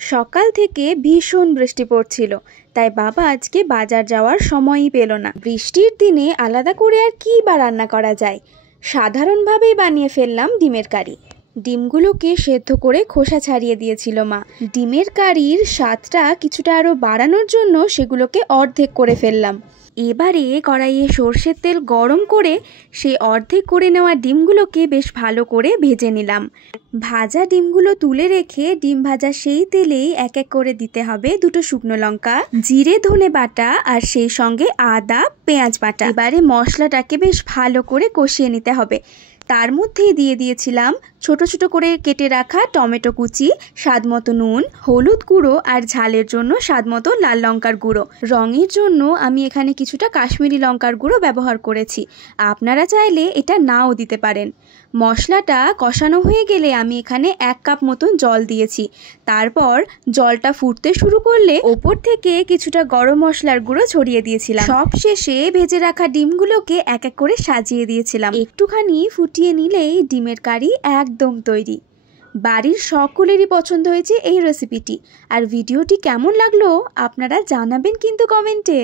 সকাল থেকে ভীষণ বৃষ্টি পড়ছিল, তাই বাবা আজকে বাজার যাওয়ার সময়ই পেল না। বৃষ্টির দিনে আলাদা করে আর কী বা রান্না করা যায়, সাধারণভাবেই বানিয়ে ফেললাম ডিমের কারি। ডিমগুলোকে সেদ্ধ করে খোসা ছাড়িয়ে দিয়েছিল মা। ডিমের কারির স্বাদটা কিছুটা আরও বাড়ানোর জন্য সেগুলোকে অর্ধেক করে ফেললাম। এবারে কড়াইয়ে সর্ষের তেল গরম করে সেই অর্ধেক করে নেওয়া ডিমগুলোকে বেশ ভালো করে ভেজে নিলাম। ভাজা ডিমগুলো তুলে রেখে ডিম ভাজা সেই তেলেই এক এক করে দিতে হবে দুটো শুকনো লঙ্কা, জিরে ধনে বাটা আর সেই সঙ্গে আদা পেঁয়াজ বাটা। এবারে মশলাটাকে বেশ ভালো করে কষিয়ে নিতে হবে। তার মধ্যেই দিয়ে দিয়েছিলাম ছোট ছোট করে কেটে রাখা টমেটো কুচি, স্বাদমতো নুন, হলুদ গুঁড়ো আর ঝালের জন্য স্বাদমতো লাল লঙ্কার গুঁড়ো। রঙের জন্য আমি এখানে কিছুটা কাশ্মীরি লঙ্কার গুঁড়ো ব্যবহার করেছি, আপনারা চাইলে এটা নাও দিতে পারেন। মশলাটা কষানো হয়ে গেলে আমি এখানে 1 কাপ মতন জল দিয়েছি। তারপর জলটা ফুটতে শুরু করলে ওপর থেকে কিছুটা গরম মশলার গুঁড়ো ছড়িয়ে দিয়েছিলাম। সব শেষে ভেজে রাখা ডিমগুলোকে এক এক করে সাজিয়ে দিয়েছিলাম। একটুখানি ফুটিয়ে নিলেই ডিমের কারি একদম তৈরি। বাড়ির সকলেরই পছন্দ হয়েছে এই রেসিপিটি। আর ভিডিওটি কেমন লাগলো আপনারা জানাবেন কিন্তু কমেন্টে।